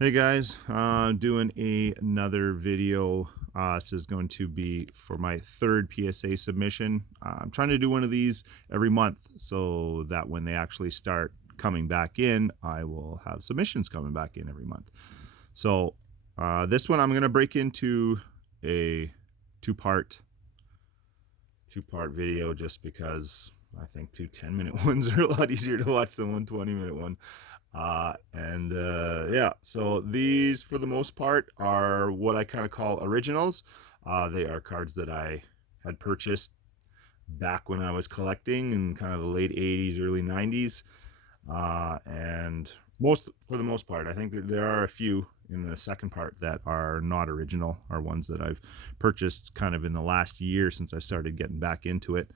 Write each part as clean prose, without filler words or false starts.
Hey guys, doing another video. This is going to be for my third PSA submission. I'm trying to do one of these every month so that when they actually start coming back in, I will have submissions coming back in every month. So this one I'm going to break into a two-part video just because I think two 10-minute ones are a lot easier to watch than one 20-minute one. Yeah, so these for the most part are what I kind of call originals. They are cards that I had purchased back when I was collecting in kind of the late 80s, early 90s. And for the most part, I think that there are a few in the second part that are not original, are ones that I've purchased kind of in the last year since I started getting back into it.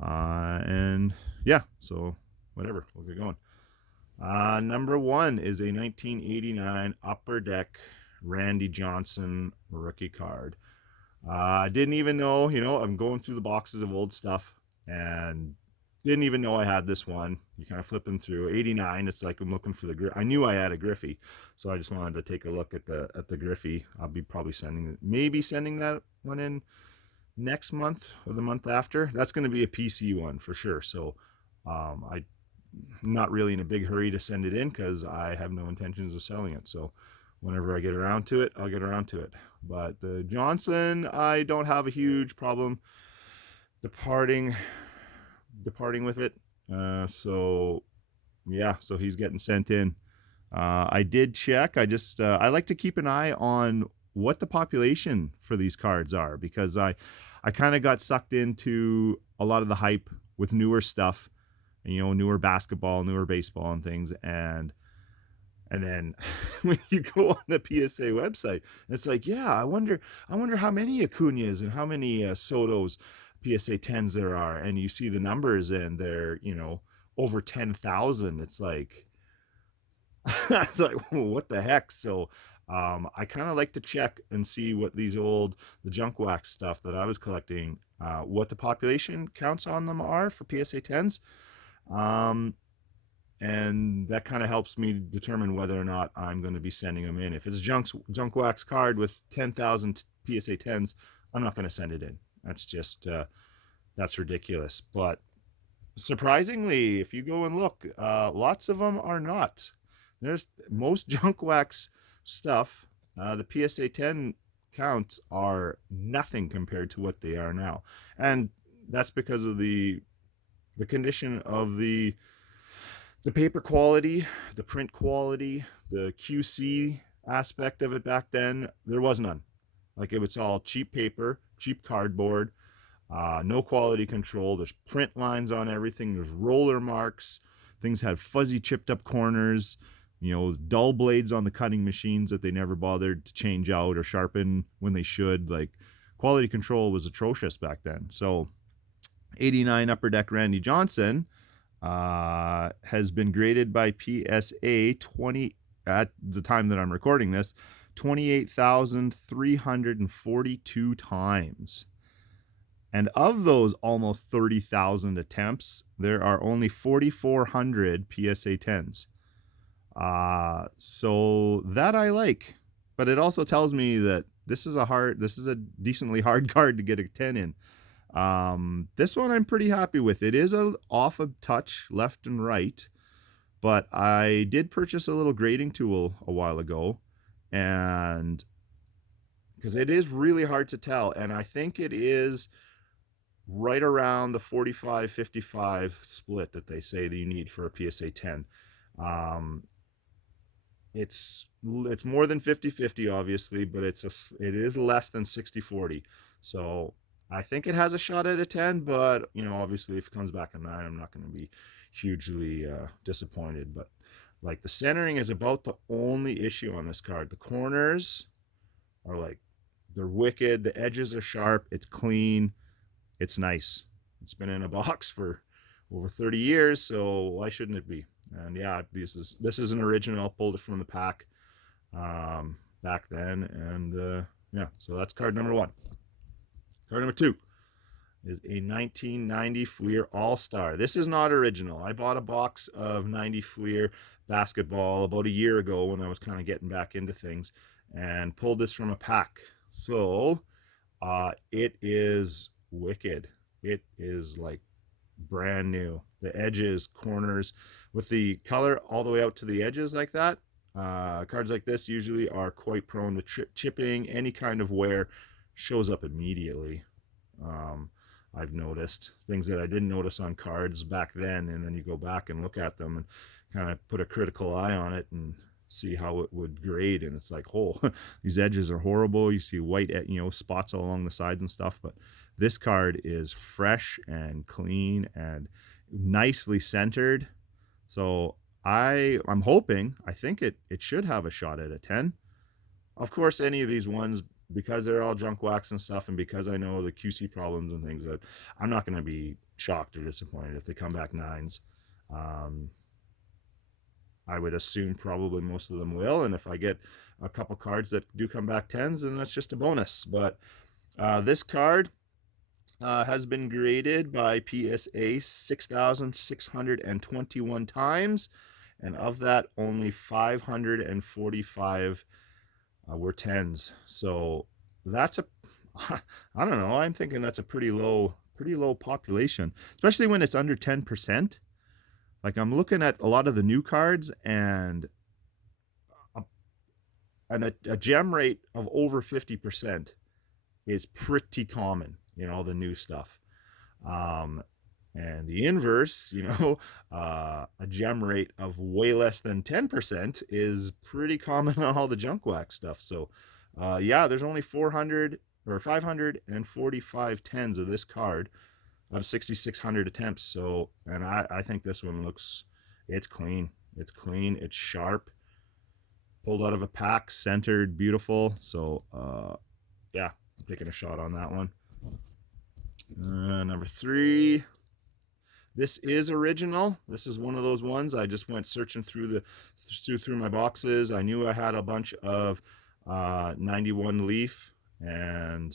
And yeah, so whatever, we'll get going. Number one is a 1989 Upper Deck Randy Johnson rookie card. I didn't even know, I'm going through the boxes of old stuff and didn't even know I had this one. You kind of flipping through 89. It's like I'm looking for the I knew I had a Griffey, so I just wanted to take a look at the Griffey. I'll be probably sending that one in next month or the month after. That's going to be a PC one for sure. So I'm not really in a big hurry to send it in because I have no intentions of selling it. So whenever I get around to it, I'll get around to it. But the Johnson, I don't have a huge problem departing with it. So yeah, so he's getting sent in. I did check. I like to keep an eye on what the population for these cards are, because I kind of got sucked into a lot of the hype with newer stuff, newer basketball, newer baseball and things. And then when you go on the PSA website, it's like, yeah, I wonder how many Acuñas and how many Sotos PSA 10s there are. And you see the numbers and they're, over 10,000. It's like, it's like, what the heck? So I kind of like to check and see what the junk wax stuff that I was collecting, what the population counts on them are for PSA 10s. And that kind of helps me determine whether or not I'm going to be sending them in. If it's a junk wax card with 10,000 PSA 10s, I'm not going to send it in. That's just that's ridiculous. But surprisingly, if you go and look, lots of them are not. There's most junk wax stuff. The PSA 10 counts are nothing compared to what they are now, and that's because of the condition of the paper quality, the print quality, the QC aspect of it. Back then, there was none. Like, it was all cheap paper, cheap cardboard, no quality control. There's print lines on everything. There's roller marks. Things had fuzzy, chipped up corners, dull blades on the cutting machines that they never bothered to change out or sharpen when they should. Like, quality control was atrocious back then. So 89 Upper Deck Randy Johnson has been graded by PSA 20 at the time that I'm recording this, 28,342 times. And of those almost 30,000 attempts, there are only 4,400 PSA 10s. So that I like, but it also tells me that this is a decently hard card to get a 10 in. This one I'm pretty happy with. It is off a touch left and right, but I did purchase a little grading tool a while ago, and because it is really hard to tell, and I think it is right around the 45-55 split that they say that you need for a PSA 10. It's more than 50-50 obviously, but it is less than 60-40. So I think it has a shot at a 10, but obviously if it comes back a 9, I'm not going to be hugely disappointed. But like, the centering is about the only issue on this card. The corners are like, they're wicked. The edges are sharp. It's clean. It's nice. It's been in a box for over 30 years, so why shouldn't it be? And yeah, this is an original. Pulled it from the pack back then, and yeah, so that's card number one. Card number two is a 1990 Fleer All-Star. This is not original. I bought a box of 90 Fleer basketball about a year ago when I was kind of getting back into things, and pulled this from a pack. So it is wicked. It is like brand new. The edges, corners, with the color all the way out to the edges like that. Cards like this usually are quite prone to chipping. Any kind of wear shows up immediately. Um, I've noticed things that I didn't notice on cards back then, and then you go back and look at them and kind of put a critical eye on it and see how it would grade, and it's like, oh, these edges are horrible. You see white, spots all along the sides and stuff, but this card is fresh and clean and nicely centered. So I'm hoping, I think it should have a shot at a 10. Of course, any of these ones, because they're all junk wax and stuff, and because I know the QC problems and things, that I'm not going to be shocked or disappointed if they come back 9s. I would assume probably most of them will, and if I get a couple cards that do come back 10s, then that's just a bonus. But this card has been graded by PSA 6,621 times, and of that, only 545 were 10s. So that's I don't know, I'm thinking that's a pretty low population, especially when it's under 10%. Like, I'm looking at a lot of the new cards, and a gem rate of over 50% is pretty common, the new stuff. And the inverse, a gem rate of way less than 10% is pretty common on all the junk wax stuff. So, yeah, there's only 400 or 545 10s of this card out of 6,600 attempts. So, and I think this one it's clean. It's clean. It's sharp. Pulled out of a pack, centered, beautiful. So, yeah, I'm taking a shot on that one. Number 3. This is original. This is one of those ones I just went searching through my boxes. I knew I had a bunch of 91 Leaf, and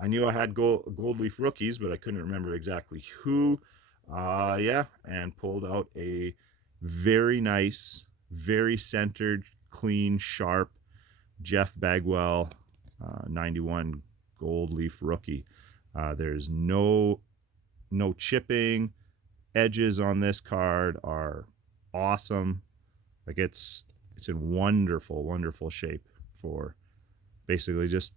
I knew I had gold Leaf rookies, but I couldn't remember exactly who. Yeah, and pulled out a very nice, very centered, clean, sharp Jeff Bagwell 91 gold Leaf rookie. There's no chipping. Edges on this card are awesome. Like, it's in wonderful shape for basically just,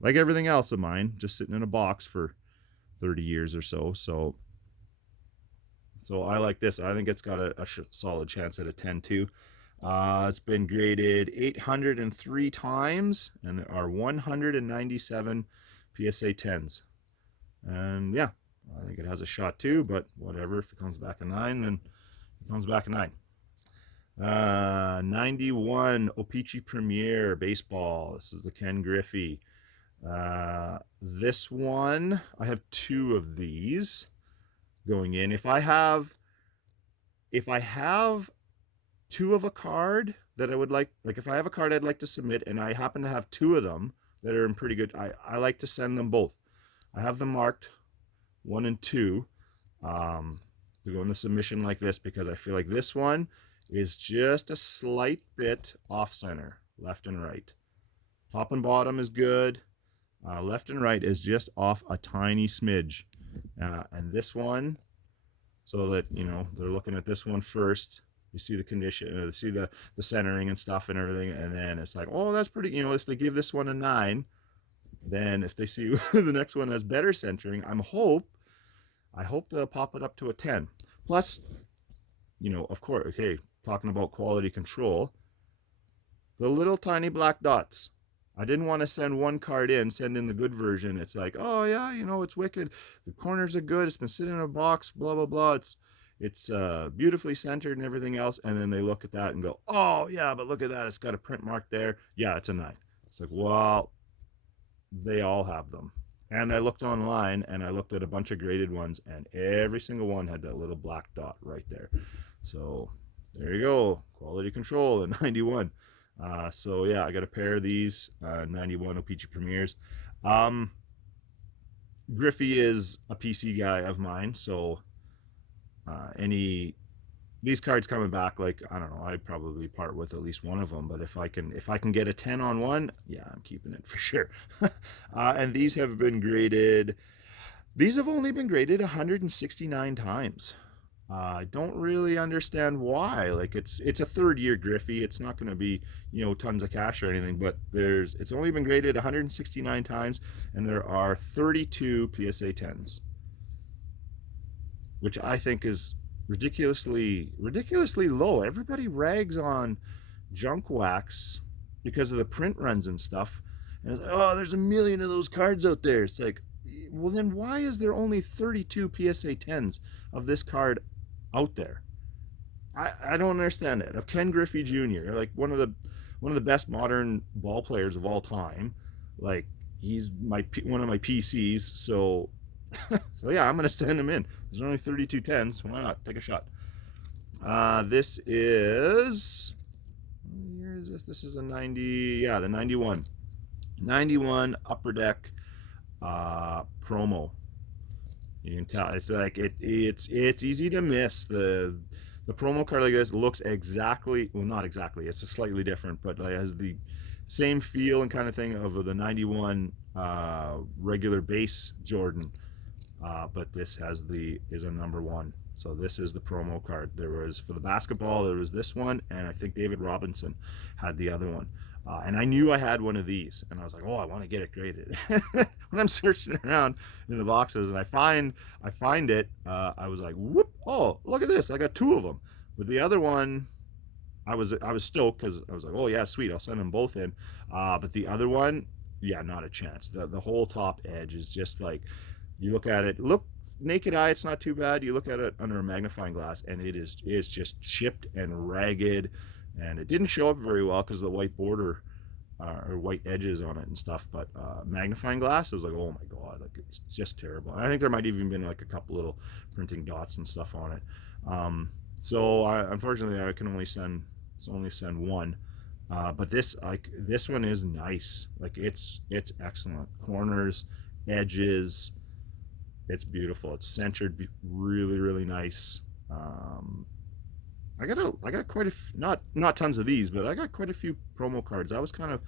like everything else of mine, just sitting in a box for 30 years or so. So I like this. I think it's got a solid chance at a 10 too. It's been graded 803 times, and there are 197 PSA 10s. And yeah, I think it has a shot too, but whatever. If it comes back a 9, then it comes back a 9. 91 O-Pee-Chee Premier Baseball. This is the Ken Griffey. This one, I have 2 of these going in. If I have 2 of a card that I would like if I have a card I'd like to submit, and I happen to have 2 of them that are in pretty good, I like to send them both. I have them marked 1 and 2 to go in the submission like this, because I feel like this one is just a slight bit off center, left and right. Top and bottom is good. Left and right is just off a tiny smidge. And this one, so that, they're looking at this one first. You see the condition, they see the centering and stuff and everything, and then it's like, oh, that's pretty, if they give this one a 9, then if they see the next one has better centering, I hope they'll pop it up to a 10. Plus, of course, okay, talking about quality control, the little tiny black dots. I didn't want to send one card in, send in the good version. It's like, oh yeah, it's wicked. The corners are good. It's been sitting in a box, blah, blah, blah. It's beautifully centered and everything else. And then they look at that and go, oh yeah, but look at that. It's got a print mark there. Yeah, it's a 9. It's like, well, they all have them. And I looked online, and I looked at a bunch of graded ones, and every single one had that little black dot right there. So there you go, quality control at 91. So yeah, I got a pair of these 91 O-Pee-Chee Premiers. Griffey is a PC guy of mine, so any these cards coming back, like, I don't know, I'd probably part with at least one of them, but if I can get a 10 on one, yeah, I'm keeping it for sure. And these have only been graded 169 times. I don't really understand why. Like, it's a third year Griffey. It's not going to be, tons of cash or anything, but it's only been graded 169 times, and there are 32 PSA 10s, which I think is ridiculously low. Everybody rags on junk wax because of the print runs and stuff. And it's like, oh, there's a million of those cards out there. It's like, well, then why is there only 32 PSA 10s of this card out there? I don't understand it. Of Ken Griffey Jr., like one of the best modern ball players of all time. Like, he's one of my PCs. So yeah, I'm gonna send him in. There's only 32 10s. Why not take a shot? This is, what year is this? This is a 90. Yeah, the 91 Upper Deck promo. You can tell it's like it's easy to miss. The promo card like this looks exactly, well, not exactly, it's a slightly different, but it has the same feel and kind of thing of the 91 regular base Jordan, but this is a number one. So this is the promo card. There was, for the basketball, there was this one, and I think David Robinson had the other one. And I knew I had one of these, and I was like, oh, I want to get it graded. When I'm searching around in the boxes and I find it, I was like, whoop, oh, look at this, I got two of them. But the other one, I was stoked, because I was like, oh yeah, sweet, I'll send them both in. But the other one, yeah, not a chance. The whole top edge is just like, you look at it, naked eye, it's not too bad. You look at it under a magnifying glass, and it's just chipped and ragged, and it didn't show up very well because of the white border or white edges on it and stuff. But magnifying glass, it was like, oh my god, like, it's just terrible. And I think there might even been like a couple little printing dots and stuff on it. So unfortunately, I can only send one. But this one is nice. Like, it's excellent. Corners, edges, it's beautiful. It's centered really, really nice. I got quite not tons of these, but I got quite a few promo cards. That was kind of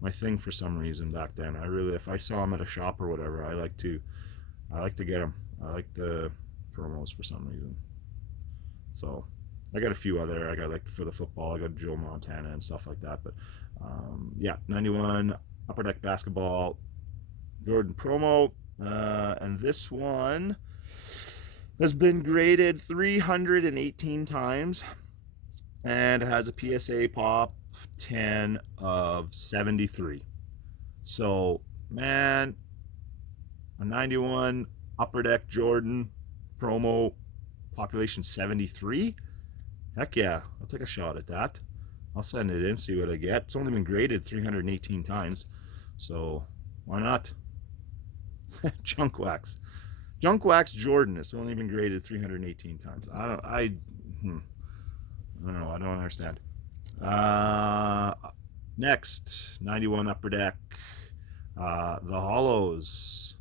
my thing for some reason back then. If I saw them at a shop or whatever, I like to get them. I like the promos for some reason. So I got a few other. I got, like, for the football, I got Joe Montana and stuff like that. But yeah, 91 Upper Deck basketball Jordan promo. And this one has been graded 318 times and has a PSA pop 10 of 73. So, man, a 91 Upper Deck Jordan promo, population 73. Heck yeah, I'll take a shot at that. I'll send it in, see what I get. It's only been graded 318 times, so why not? Junk wax Jordan. It's only been graded 318 times. I don't know. I don't understand. Next, 91 Upper Deck, the Hollows.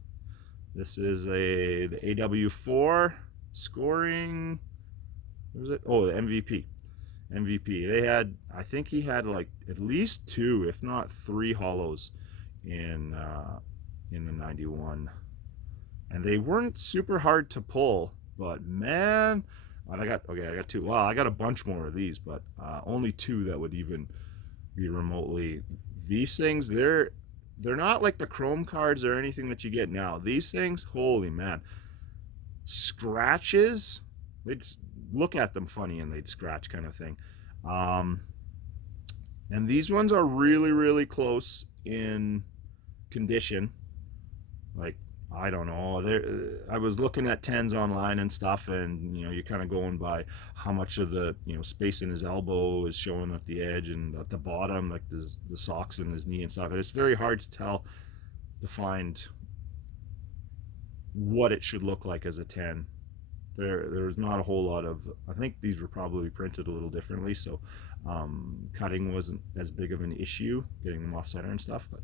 This is the AW4 scoring. What was it? Oh, the MVP. I think he had like at least two, if not three hollows in the 91, and they weren't super hard to pull, but man, I got two. Well, I got a bunch more of these, but only two that would even be remotely. These things, they're not like the chrome cards or anything that you get now. These things, holy man, scratches, they'd look at them funny and they'd scratch, kind of thing. And these ones are really, really close in condition. Like, I don't know. I was looking at 10s online and stuff, and you're kind of going by how much of the space in his elbow is showing at the edge, and at the bottom, like the socks in his knee and stuff. And it's very hard to find what it should look like as a 10. There's not a whole lot of. I think these were probably printed a little differently, so cutting wasn't as big of an issue, getting them off center and stuff. But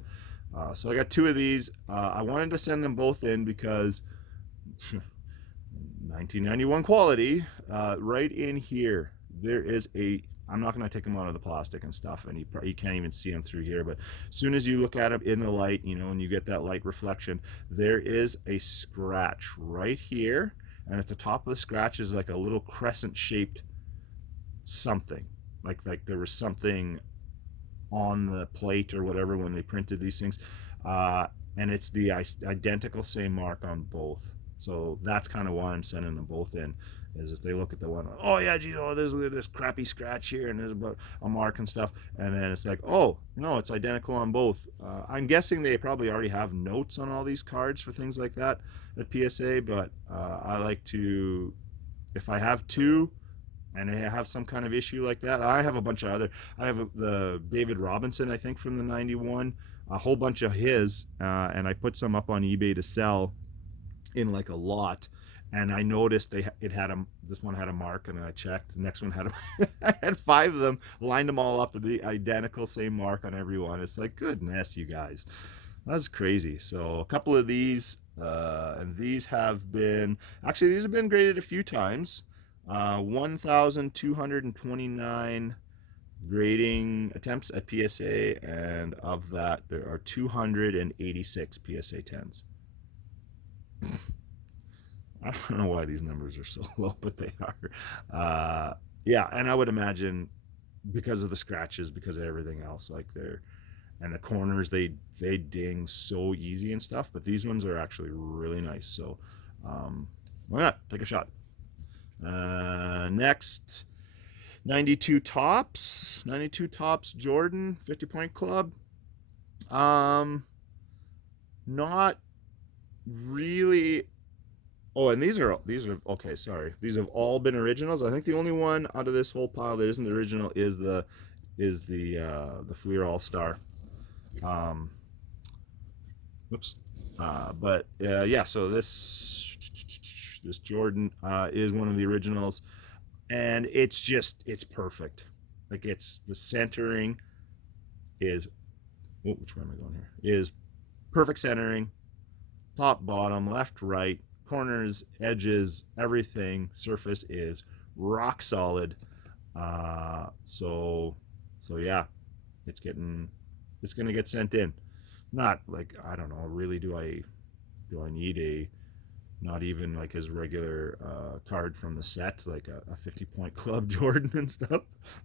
so I got two of these. I wanted to send them both in because 1991 quality. Right in here, there is a. I'm not going to take them out of the plastic and stuff, and you can't even see them through here. But as soon as you look at them in the light, and you get that light reflection, there is a scratch right here, and at the top of the scratch is like a little crescent-shaped something, like there was something on the plate or whatever when they printed these things, and it's the identical same mark on both. So that's kind of why I'm sending them both in. Is if they look at the one, oh yeah, geez, oh there's this crappy scratch here and there's about a mark and stuff, and then it's like, oh no, it's identical on both. I'm guessing they probably already have notes on all these cards for things like that at PSA, but I like to, if I have two and I have some kind of issue like that, I have a bunch of other. I have the David Robinson, I think, from the '91, a whole bunch of his, and I put some up on eBay to sell in like a lot. And I noticed this one had a mark, and I checked. The next one had I had 5 of them, lined them all up with the identical same mark on every one. It's like, goodness, you guys, that's crazy. So a couple of these, and these have been graded a few times. 1,229 grading attempts at PSA, and of that, there are 286 PSA 10s. I don't know why these numbers are so low, but they are. Yeah, and I would imagine because of the scratches, because of everything else, like and the corners, they ding so easy and stuff. But these ones are actually really nice. So why not take a shot? Next, 92 Tops Jordan 50-point club. Not really. Oh, and these are okay. Sorry, these have all been originals. I think the only one out of this whole pile that isn't original is the Fleer All Star. Whoops. But yeah. So this Jordan is one of the originals, and it's perfect. Like the centering is. Oh, which way am I going here? Is perfect centering, top, bottom, left, right. Corners, edges, everything, surface is rock solid. So yeah, it's gonna get sent in. Not like, I don't know, really, do I need not even like his regular card from the set, like a 50-point club Jordan and stuff.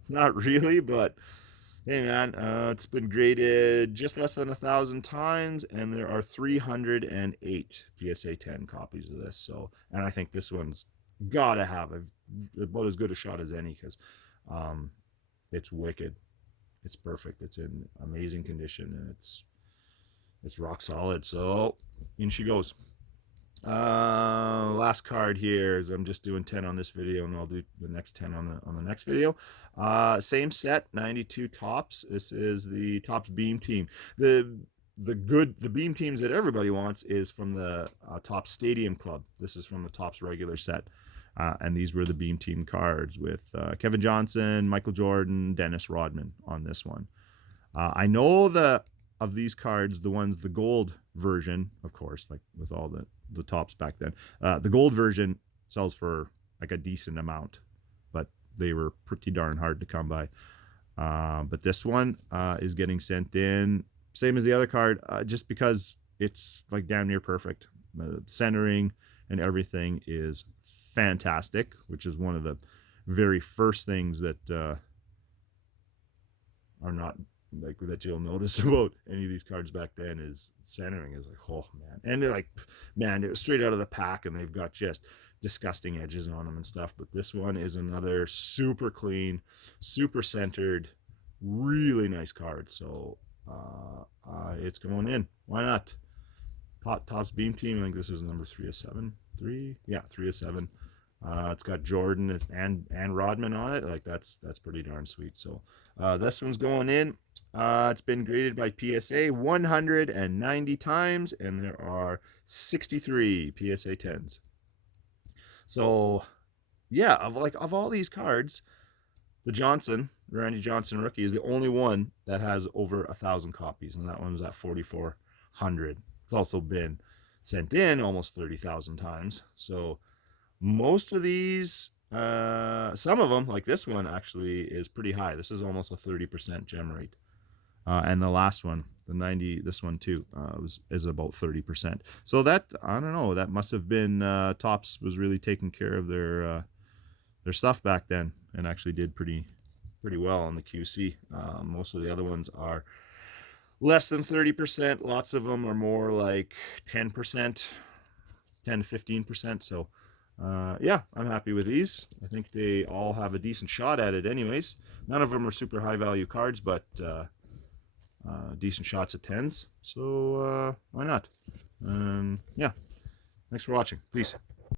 Not really, but hey man, it's been graded just less than 1,000 times, and there are 308 PSA 10 copies of this. So, and I think this one's gotta have about as good a shot as any, because it's wicked, it's perfect, it's in amazing condition, and it's rock solid. So in she goes. Last card here is, I'm just doing 10 on this video, and I'll do the next 10 on the next video. Same set, 92 Tops. This is the Tops Beam Team. The Beam Teams that everybody wants is from the Tops Stadium Club. This is from the Tops regular set, and these were the Beam Team cards with Kevin Johnson, Michael Jordan, Dennis Rodman on this one. I know of these cards, the gold version, of course, like with all the Tops back then, the gold version sells for like a decent amount, but they were pretty darn hard to come by. But this one is getting sent in, same as the other card, just because it's like damn near perfect. The centering and everything is fantastic, which is one of the very first things that are not like that you'll notice about any of these cards back then, is centering is like, oh man. And they're like, man, they're straight out of the pack, and they've got just disgusting edges on them and stuff. But this one is another super clean, super centered, really nice card. So it's going in. Why not? Tops Beam Team, I think this is number 3 of 7. 3 of 7. It's got Jordan and Rodman on it. Like that's pretty darn sweet. So this one's going in. It's been graded by PSA 190 times, and there are 63 PSA 10s. So yeah, of all these cards, the Randy Johnson rookie, is the only one that has over 1,000 copies, and that one's at 4,400. It's also been sent in almost 30,000 times. So Most of these, some of them, like this one, actually is pretty high. This is almost a 30% gem rate. And the last one, the 90, this one too, is about 30%. So that, I don't know, that must have been Topps was really taking care of their stuff back then, and actually did pretty well on the QC. Most of the other ones are less than 30%. Lots of them are more like 10%, 10 to 15%. So yeah, I'm happy with these. I think they all have a decent shot at it anyways. None of them are super high value cards, but decent shots at 10s. So why not? Yeah, thanks for watching. Peace.